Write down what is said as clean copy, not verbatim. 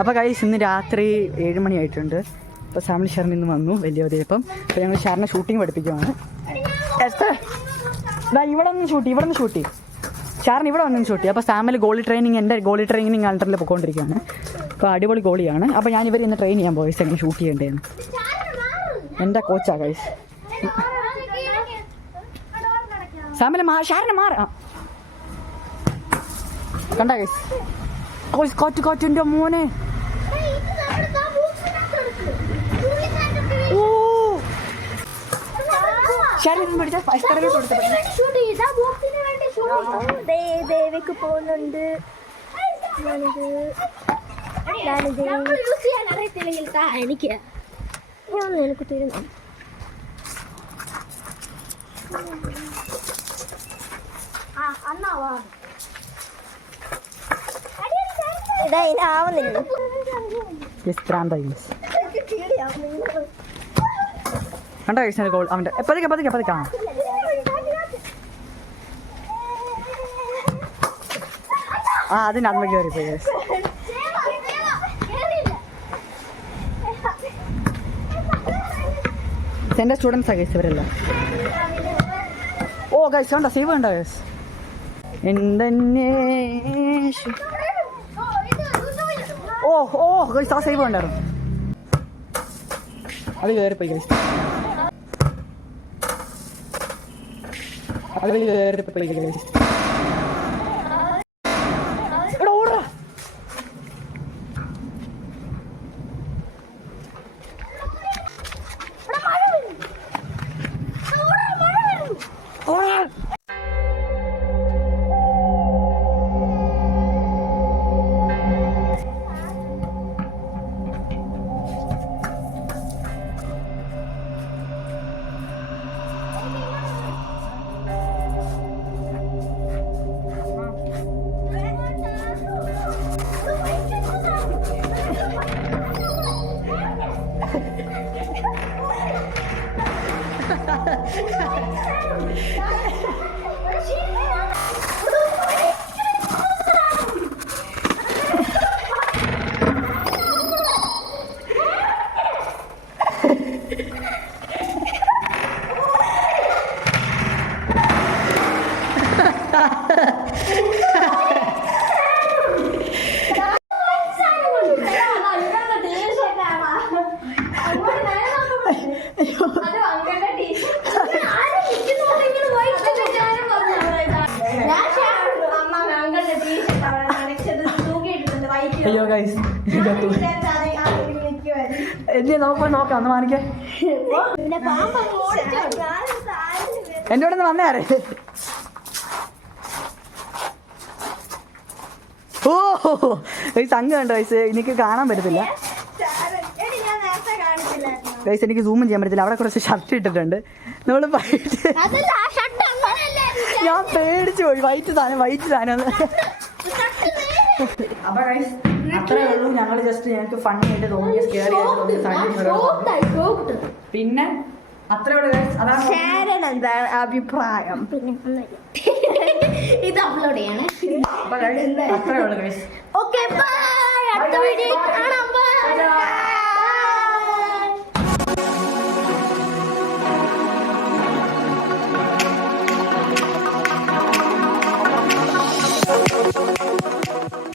അപ്പോൾ ഗൈസ് ഇന്ന് രാത്രി 7 മണിയായിട്ടുണ്ട്. അപ്പോൾ സാമിലി ഷർണ ഇന്ന് വന്നു വലിയ ഉദയപ്പം. അപ്പോൾ ഞങ്ങൾ ഷർണ ഷൂട്ടിങ് പഠിപ്പിക്കുവാണ്. ഇവിടെ നിന്ന് ഷൂട്ടി ഷാറിന് ഇവിടെ വന്നു ഷൂട്ടി. അപ്പോൾ സാമിൽ ഗോളി ട്രെയിനിങ് എൻ്റെ ഗോളി ട്രെയിനിങ് ആൾട്ടറിൽ പോയിക്കൊണ്ടിരിക്കുകയാണ്. അപ്പോൾ അടിപൊളി ഗോളിയാണ്. അപ്പോൾ ഞാൻ ഇവർ ഇന്ന് ട്രെയിൻ ചെയ്യാൻ പോയി എങ്ങനെ ഷൂട്ട് ചെയ്യേണ്ടതെന്ന്. എൻ്റെ കോച്ചാ ഗൈസ്. സാമിലെ ഷാറിനെ മാറാം കണ്ട ഗൈസ്. കോച്ചിൻ്റെ മോനെ പോകുന്നുണ്ട്. എനിക്ക് എനിക്ക് തരുന്നു. ഇതാവുന്നില്ല. കണ്ട കഴിച്ചാൽ ഗോൾ അവൻ്റെ പതുക്കെ കാണാം. അതിന് അമ്മ കയറി പോയി. എൻ്റെ സ്റ്റുഡൻസാണ് ഗൈസ് ഇവരെല്ലാം. ഓ ഗൈസ് കണ്ടോ സേവ് കണ്ടോ ഗൈസ്. ഓ ഗൈസ് ആ സേവ് കണ്ടായിരുന്നു. അത് കയറിപ്പോയി ഗൈസ്. അയ്യോ ഗൈസ് എന്നെ നോക്കാം ഒന്ന് മാറിക്കേ. എൻ്റെ ഇവിടെ നിന്ന് വന്നേ ആരേ. ഓ ഗൈസ് അങ്ങ് കണ്ടോ ഗൈസ്. എനിക്ക് കാണാൻ പറ്റത്തില്ല ഗൈസ്. എനിക്ക് സൂം ചെയ്യാൻ പറ്റത്തില്ല. അവിടെ കുറച്ച് ഷർട്ട് ഇട്ടിട്ടുണ്ട്. നമ്മൾ ഞാൻ പേടിച്ചു പോയി. വൈറ്റ് സാധനം അപ്പൊ ഗൈസ് അത്രേ ഉള്ളൂ. ഞങ്ങൾ ജസ്റ്റ് ഞങ്ങൾക്ക് ഫണ്ണി ആയിട്ട് തോന്നിയ സ്കെയറി ആയിട്ട് തോന്നിയ സാധനം. പിന്നെ അത്രേ ഉള്ളൂ ഗൈസ്. അതാണ് എന്താണ് അഭിപ്രായം. ഇത് അപ്ലോഡ് ചെയ്യണേ. അപ്പൊ അത്രേ ഉള്ളൂ ഗൈസ്. Okay bye. അടുത്ത വീഡിയോ കാണാം.